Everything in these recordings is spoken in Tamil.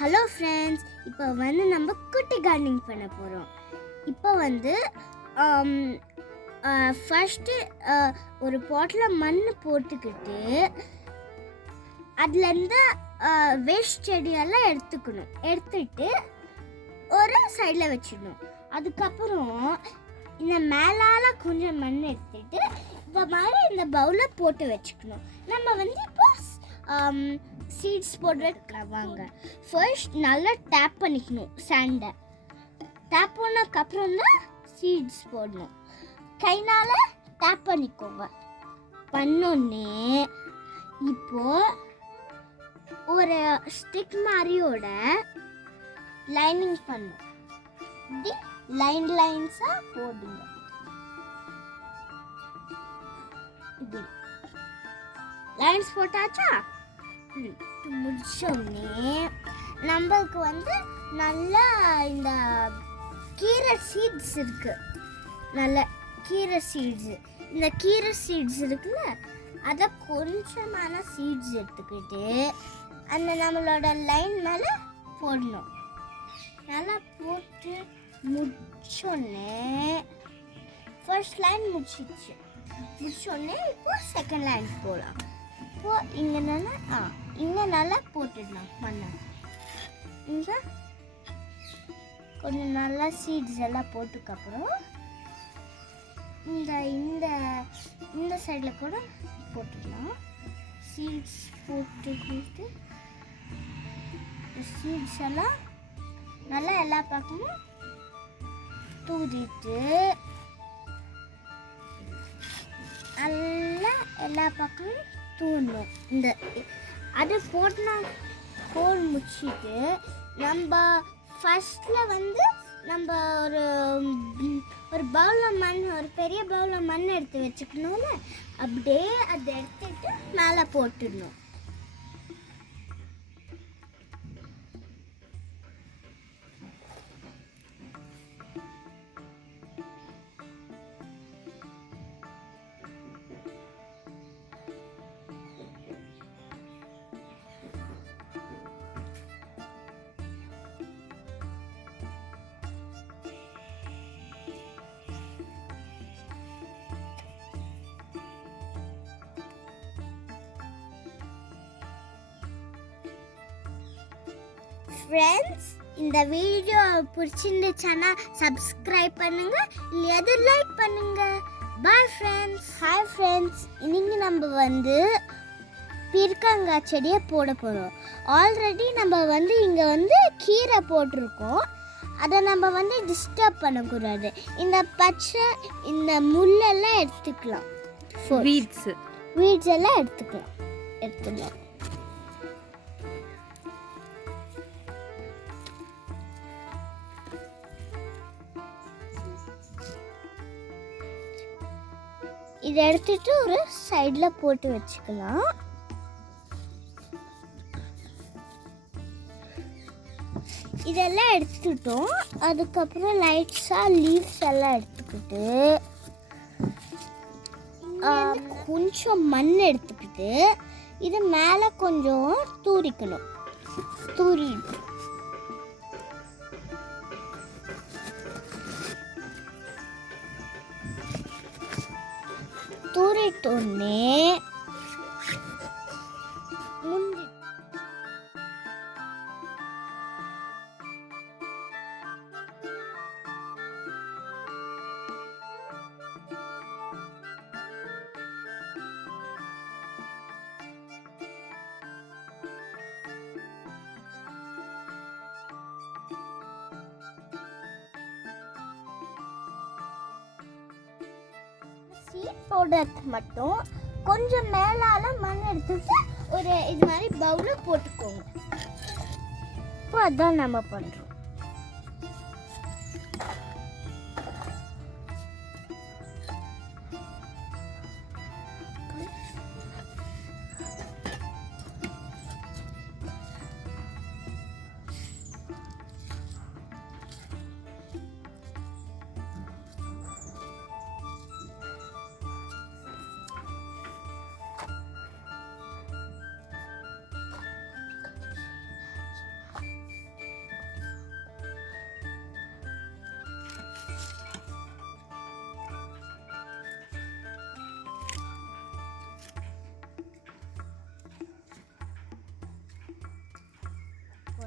ஹலோ ஃப்ரெண்ட்ஸ், இப்போ வந்து நம்ம குட்டி கார்டனிங் பண்ண போகிறோம். இப்போ வந்து ஃபஸ்ட்டு ஒரு பாட்டில் மண் போட்டுக்கிட்டு அதுலேருந்து வேஸ்ட் செடியெல்லாம் எடுத்துட்டு ஒரு சைடில் வச்சிடணும். அதுக்கப்புறம் இந்த மேலால் கொஞ்சம் மண் எடுத்துட்டு இந்த மாதிரி இந்த பவுலில் போட்டு வச்சுக்கணும். நம்ம வந்து இப்போ சீட்ஸ் போட்டு வைக்கலாம். வாங்க, ஃபர்ஸ்ட் நல்லா டேப் பண்ணிக்கணும். சாண்டை டேப் பண்ணதுக்கப்புறம் தான் சீட்ஸ் போடணும். கைனால் டேப் பண்ணிக்கோங்க. பண்ணோன்னே இப்போ ஒரு ஸ்டிக் மாதிரியோட லைனிங் பண்ணும். இப்படி லைன்ஸாக போடுங்க. இப்படி லைன்ஸ் போட்டாச்சா? முடிச்சோடனே நம்மளுக்கு வந்து நல்லா இந்த கீரை சீட்ஸ் இருக்கு. நல்ல கீரை சீட்ஸு, இந்த கீரை சீட்ஸ் இருக்குல்ல, அதை கொஞ்சமான சீட்ஸ் எடுத்துக்கிட்டு அந்த நம்மளோட லைன் மேலே போடணும். நல்லா போட்டு முடிச்சோடனே ஃபர்ஸ்ட் லைன் முடிச்சோடனே இப்போ செகண்ட் லைன் போகலாம். இப்போ இங்கே நல்லா போட்டுடலாம் மண்ணை. இங்கே கொஞ்சம் நல்லா சீட்ஸ் எல்லாம் போட்டுக்கப்புறம் இந்த இந்த இந்த சைடில் கூட போட்டுடலாம். சீட்ஸ் போட்டுக்கிட்டு சீட்ஸ் எல்லாம் நல்லா எல்லா பக்கமும் தூதிட்டு நல்லா எல்லா பக்கமும் தூண்டணும். இந்த அது போட்டுனா ஹோல் முடிச்சுட்டு நம்ம ஃபஸ்ட்டில் வந்து நம்ம ஒரு பவுலில் மண், ஒரு பெரிய பவுலில் மண் எடுத்து வச்சுக்கணும்ல, அப்படியே அதை எடுத்துட்டு மேலே போட்டுடணும். ஃப்ரெண்ட்ஸ், இந்த வீடியோ பிடிச்சிருந்துச்சுன்னா சப்ஸ்கிரைப் பண்ணுங்க, இல்லையாது லைக் பண்ணுங்க. Bye friends. ஹாய் ஃப்ரெண்ட்ஸ், இன்னைக்கு நம்ம வந்து பீர்க்கங்காய் செடியை போட போகிறோம். ஆல்ரெடி நம்ம வந்து இங்கே வந்து கீரை போட்டிருக்கோம். அதை நம்ம வந்து டிஸ்டர்ப் பண்ணக்கூடாது. இந்த பச்சை இந்த முள்ளெல்லாம் எடுத்துக்கலாம். வீட்ஸ் எல்லாம் எடுத்துக்கலாம். இதை எடுத்துட்டு ஒரு சைடில் போட்டு வச்சுக்கலாம். இதெல்லாம் எடுத்துட்டோம். அதுக்கப்புறம் லைட்ஸாக லீவ்ஸ் எல்லாம் எடுத்துக்கிட்டு கொஞ்சம் மண் எடுத்துக்கிட்டு இது மேலே கொஞ்சம் தூரிக்கணும். தூரிட்டோன்னே சீட் போடுறதுக்கு மட்டும் கொஞ்சம் மேலால மண் எடுத்துட்டு ஒரு இது மாதிரி பவுலில் போட்டுக்கோங்க. இப்போ அதான் நம்ம பண்ணுறோம்.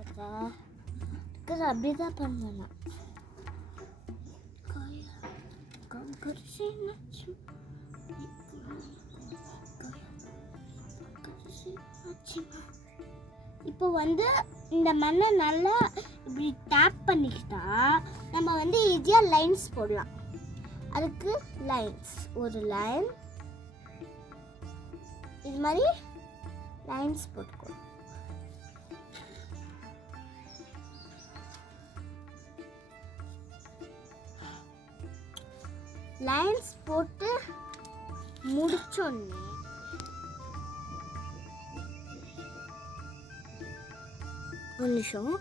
அக்கா அப்படியே தான் பண்ணுவேன். இப்போ வந்து இந்த மண்ணை நல்லா இப்படி டேப் பண்ணிக்கிட்டா நம்ம வந்து ஈஸியாக லைன்ஸ் போடலாம். அதுக்கு லைன்ஸ், ஒரு லைன் இது மாதிரி லைன்ஸ் போட்டுக்கோ. லைன்ஸ் போட்டு முடிச்சோன்னே ஒரு நிமிஷம்